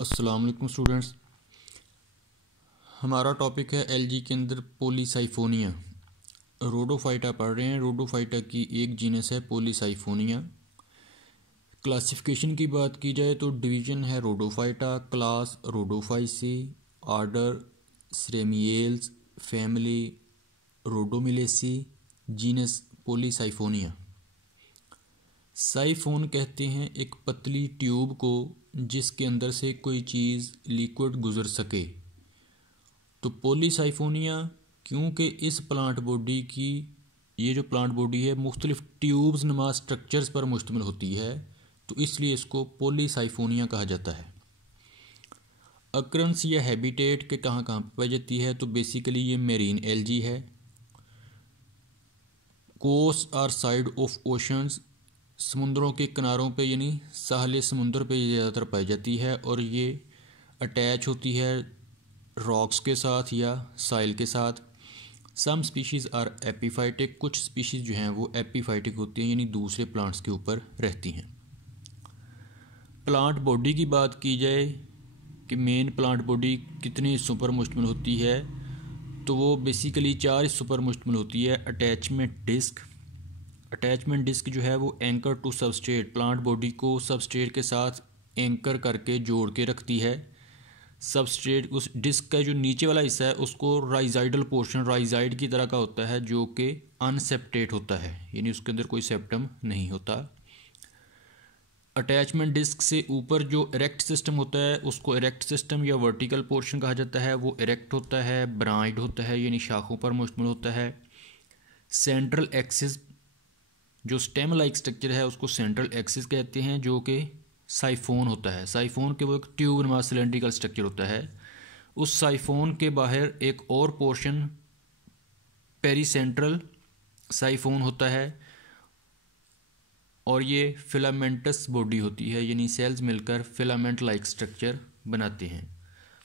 अस्सलाम वालेकुम स्टूडेंट्स। हमारा टॉपिक है एलजी के अंदर पॉलीसाइफोनिया। रोडोफाइटा पढ़ रहे हैं। रोडोफाइटा की एक जीनस है पॉलीसाइफोनिया। क्लासिफिकेशन की बात की जाए तो डिवीजन है Rhodophyta, class Rhodophyceae, order Ceramiales, family Rhodomelaceae, genus Polysiphonia. Siphon कहते हैं एक पतली ट्यूब को जिसके अंदर से कोई चीज़ लिक्विड गुजर सके। तो पॉलीसाइफोनिया क्योंकि इस प्लांट बॉडी की ये जो प्लांट बॉडी है मुख्तलिफ ट्यूब्स नुमा स्ट्रक्चर्स पर मुश्तमिल होती है, तो इसलिए इसको पॉलीसाइफोनिया कहा जाता है। अक्रंस या हैबिटेट के कहाँ कहाँ पर पाई जाती है, तो बेसिकली ये मेरीन एल्जी है। कोस्ट और साइड ऑफ ओशंस, समुद्रों के किनारों पे यानी साहले समुंदर पे ज़्यादातर पाई जाती है और ये अटैच होती है रॉक्स के साथ या साइल के साथ। सम स्पीशीज़ आर एपीफाइटिक, कुछ स्पीशीज़ जो हैं वो एपीफाइटिक होती हैं यानी दूसरे प्लांट्स के ऊपर रहती हैं। प्लांट बॉडी की बात की जाए कि मेन प्लांट बॉडी कितने हिस्सों पर मुश्तमिल होती है, तो वो बेसिकली 4 हिस्सों पर मुश्तमिल होती है। अटैचमेंट डिस्क जो है वो anchor to substrate, plant body को सबस्ट्रेट के साथ एंकर करके जोड़ के रखती है। सबस्ट्रेट उस डिस्क का जो नीचे वाला हिस्सा है उसको राइजाइडल पोर्शन राइजाइड की तरह का होता है जो कि अनसेप्टेट होता है, यानी उसके अंदर कोई सेप्टम नहीं होता। अटैचमेंट डिस्क से ऊपर जो इरेक्ट सिस्टम होता है उसको इरेक्ट सिस्टम या वर्टिकल पोर्शन कहा जाता है। वो इरेक्ट होता है, ब्रांच्ड होता है यानी शाखों पर मुश्तमिल होता है। सेंट्रल एक्सिस जो स्टेम लाइक स्ट्रक्चर है उसको सेंट्रल एक्सिस कहते हैं, जो कि साइफोन होता है। साइफोन के वो एक ट्यूब नुमा सिलेंड्रिकल स्ट्रक्चर होता है। उस साइफोन के बाहर एक और पोर्शन पेरीसेंट्रल साइफोन होता है और ये फिलामेंटस बॉडी होती है, यानी सेल्स मिलकर फिलामेंट लाइक स्ट्रक्चर बनाते हैं।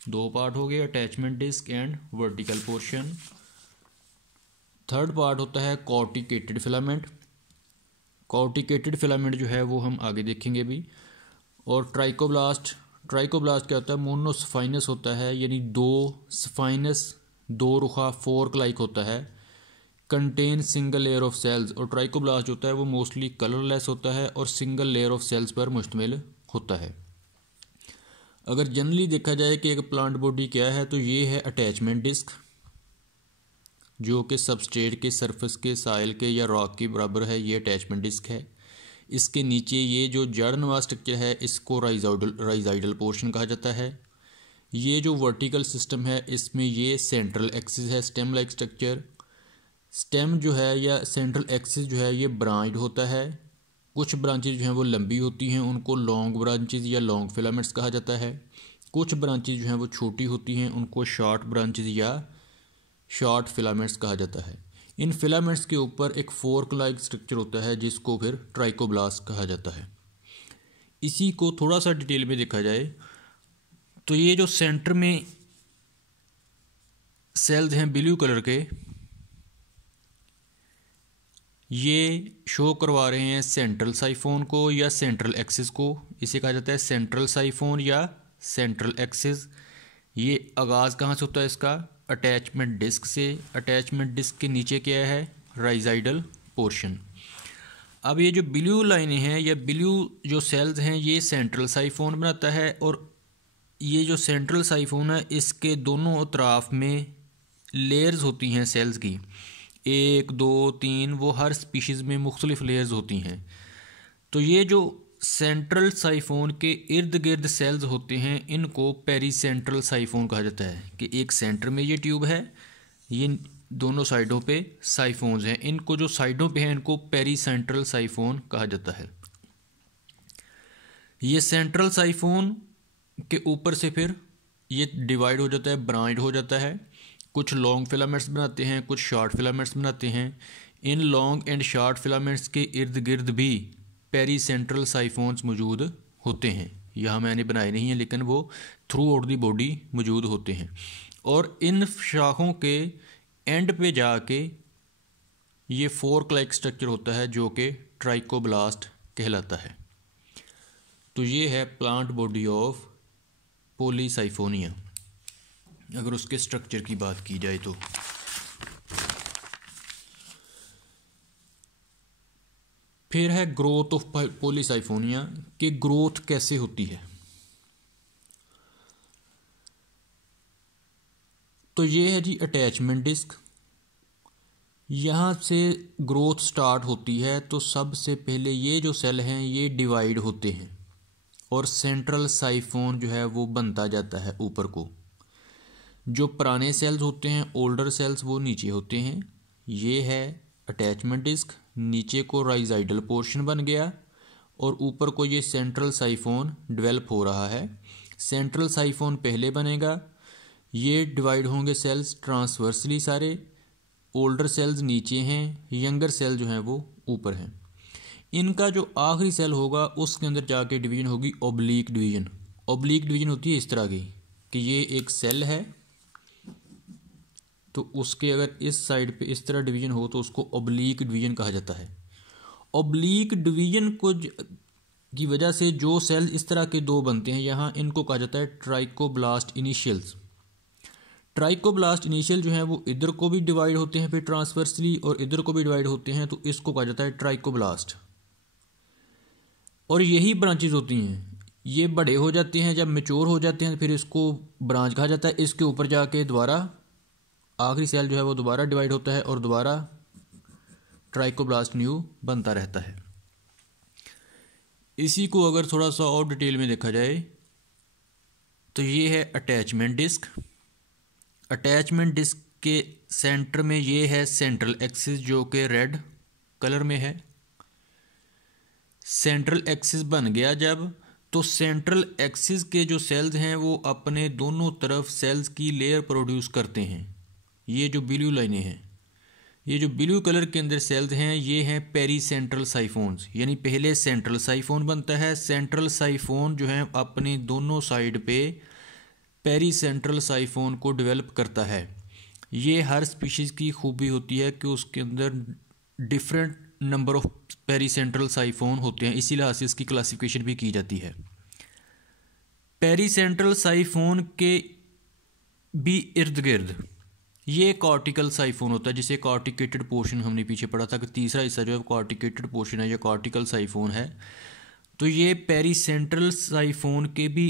2 पार्ट हो गए, attachment disc and vertical portion. Third part होता है कॉर्टिकेटेड फिलामेंट। कॉर्टिकेटेड फिलामेंट जो है वो हम आगे देखेंगे भी। और ट्राइकोब्लास्ट क्या होता है, मोनोस्फाइनस होता है यानी 2 स्फाइनस 2 रुखा फोर्क लाइक होता है। Contain single layer of cells, और ट्राइकोब्लास्ट होता है वो मोस्टली कलरलेस होता है और सिंगल लेयर ऑफ सेल्स पर मुश्तमिल होता है। अगर जनरली देखा जाए कि एक प्लांट बॉडी क्या है, तो ये है अटैचमेंट डिस्क जो कि सबस्ट्रेट के सरफेस के साइल के या रॉक के बराबर है, ये अटैचमेंट डिस्क है। इसके नीचे ये जो जड़ नुमा स्ट्रक्चर है इसको राइजाइडल पोर्शन कहा जाता है। ये जो वर्टिकल सिस्टम है इसमें ये सेंट्रल एक्सिस है, स्टेम लाइक स्ट्रक्चर। स्टेम जो है या सेंट्रल एक्सिस जो है ये ब्रांच्ड होता है। कुछ ब्रांचेज जो हैं वो लंबी होती हैं, उनको लॉन्ग ब्रांचेज या लॉन्ग फिलामेंट्स कहा जाता है। कुछ ब्रांचेज जो हैं वो छोटी होती हैं, उनको शॉर्ट ब्रांचेज या शॉर्ट फिलामेंट्स कहा जाता है। इन फिलामेंट्स के ऊपर एक फोर्क लाइक स्ट्रक्चर होता है जिसको फिर ट्राइकोब्लास्ट कहा जाता है। इसी को थोड़ा सा डिटेल में देखा जाए तो ये जो सेंटर में सेल्स हैं ब्लू कलर के, ये शो करवा रहे हैं सेंट्रल साइफोन को या सेंट्रल एक्सिस को। इसे कहा जाता है सेंट्रल साइफोन या सेंट्रल एक्सिस। ये आगाज़ कहाँ से होता है इसका, अटैचमेंट डिस्क से। अटैचमेंट डिस्क के नीचे क्या है, राइजाइडल पोर्शन। अब ये जो ब्लू लाइनें हैं या ब्लू जो सेल्स हैं ये सेंट्रल साइफोन बनाता है, और ये जो सेंट्रल साइफोन है इसके दोनों अतराफ में लेयर्स होती हैं सेल्स की, 1 2 3, वो हर स्पीशीज़ में मुख्तलिफ लेयर्स होती हैं। तो ये जो सेंट्रल साइफोन के इर्द गिर्द सेल्स होते हैं इनको पेरीसेंट्रल साइफोन कहा जाता है। कि एक सेंटर में ये ट्यूब है, ये दोनों साइडों पे साइफोन्स हैं, इनको जो साइडों पे हैं इनको पेरीसेंट्रल साइफोन कहा जाता है। ये सेंट्रल साइफोन के ऊपर से फिर ये डिवाइड हो जाता है, ब्रांच हो जाता है। कुछ लॉन्ग फिलामेंट्स बनाते हैं, कुछ शॉर्ट फिलामेंट्स बनाते हैं। In long and short filaments के इर्द गिर्द भी पेरीसेंट्रल साइफोन्स मौजूद होते हैं। यहाँ मैंने बनाए नहीं हैं लेकिन वो थ्रू आउट दी बॉडी मौजूद होते हैं। और इन शाखों के एंड पे जाके ये फोर्क लाइक स्ट्रक्चर होता है जो कि ट्राइकोब्लास्ट कहलाता है। तो ये है प्लांट बॉडी ऑफ पॉलीसाइफोनिया, अगर उसके स्ट्रक्चर की बात की जाए तो। फिर है ग्रोथ ऑफ पॉलीसाइफोनिया, कि ग्रोथ कैसे होती है। तो ये है जी अटैचमेंट डिस्क। यहाँ से ग्रोथ स्टार्ट होती है तो सबसे पहले ये जो सेल हैं ये डिवाइड होते हैं और सेंट्रल साइफोन जो है वो बनता जाता है ऊपर को। जो पुराने सेल्स होते हैं, ओल्डर सेल्स, वो नीचे होते हैं। ये है अटैचमेंट डिस्क, नीचे को राइजाइडल पोर्शन बन गया और ऊपर को ये सेंट्रल साइफोन डेवलप हो रहा है। सेंट्रल साइफोन पहले बनेगा, ये डिवाइड होंगे सेल्स ट्रांसवर्सली सारे। ओल्डर सेल्स नीचे हैं, यंगर सेल जो हैं वो ऊपर हैं। इनका जो आखिरी सेल होगा उसके अंदर जाके डिवीजन होगी ओब्लीक डिवीजन। ओब्लीक डिवीजन होती है इस तरह की कि ये एक सेल है तो उसके अगर इस साइड पे इस तरह डिवीजन हो तो उसको ओब्लीक डिवीजन कहा जाता है। ओब्लीक डिवीजन को की वजह से जो सेल इस तरह के दो बनते हैं यहाँ, इनको कहा जाता है ट्राइकोब्लास्ट इनिशियल्स। ट्राइकोब्लास्ट इनिशियल जो है वो इधर को भी डिवाइड होते हैं फिर ट्रांसवर्सली और इधर को भी डिवाइड होते हैं, तो इसको कहा जाता है ट्राइकोब्लास्ट। और यही ब्रांचेज होती हैं, ये बड़े हो जाते हैं, जब मैच्योर हो जाते हैं फिर इसको ब्रांच कहा जाता है। इसके ऊपर जाके दोबारा आखिरी सेल जो है वो दोबारा डिवाइड होता है और दोबारा ट्राइकोब्लास्ट न्यू बनता रहता है। इसी को अगर थोड़ा सा और डिटेल में देखा जाए तो ये है अटैचमेंट डिस्क। अटैचमेंट डिस्क के सेंटर में ये है सेंट्रल एक्सिस जो कि रेड कलर में है। सेंट्रल एक्सिस बन गया जब, तो सेंट्रल एक्सिस के जो सेल्स हैं वो अपने दोनों तरफ सेल्स की लेयर प्रोड्यूस करते हैं। ये जो ब्लू लाइनें हैं, ये जो ब्लू कलर के अंदर सेल्स हैं ये हैं पेरी सेंट्रल साइफोन्स, यानी पहले सेंट्रल साइफोन बनता है। सेंट्रल साइफोन जो है अपने दोनों साइड पे पेरी सेंट्रल साइफोन को डेवलप करता है। ये हर स्पीशीज़ की खूबी होती है कि उसके अंदर different number of pericentral siphon होते हैं, इसी लिहाज से इसकी क्लासिफिकेशन भी की जाती है। पेरी सेंट्रल साइफोन के भी इर्द गिर्द ये कॉर्टिकल साइफोन होता है, जिसे कॉर्टिकेटेड पोर्शन हमने पीछे पढ़ा था कि तीसरा हिस्सा जो है कॉर्टिकेटेड पोर्शन है या कॉर्टिकल साइफोन है। तो ये पेरी सेंट्रल साइफोन के भी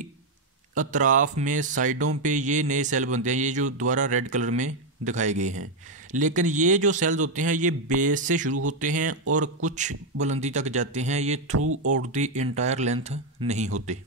अतराफ में साइडों पे ये नए सेल बनते हैं, ये जो दोबारा रेड कलर में दिखाए गए हैं। लेकिन ये जो सेल्स होते हैं ये बेस से शुरू होते हैं और कुछ बुलंदी तक जाते हैं, ये through out the entire length नहीं होते।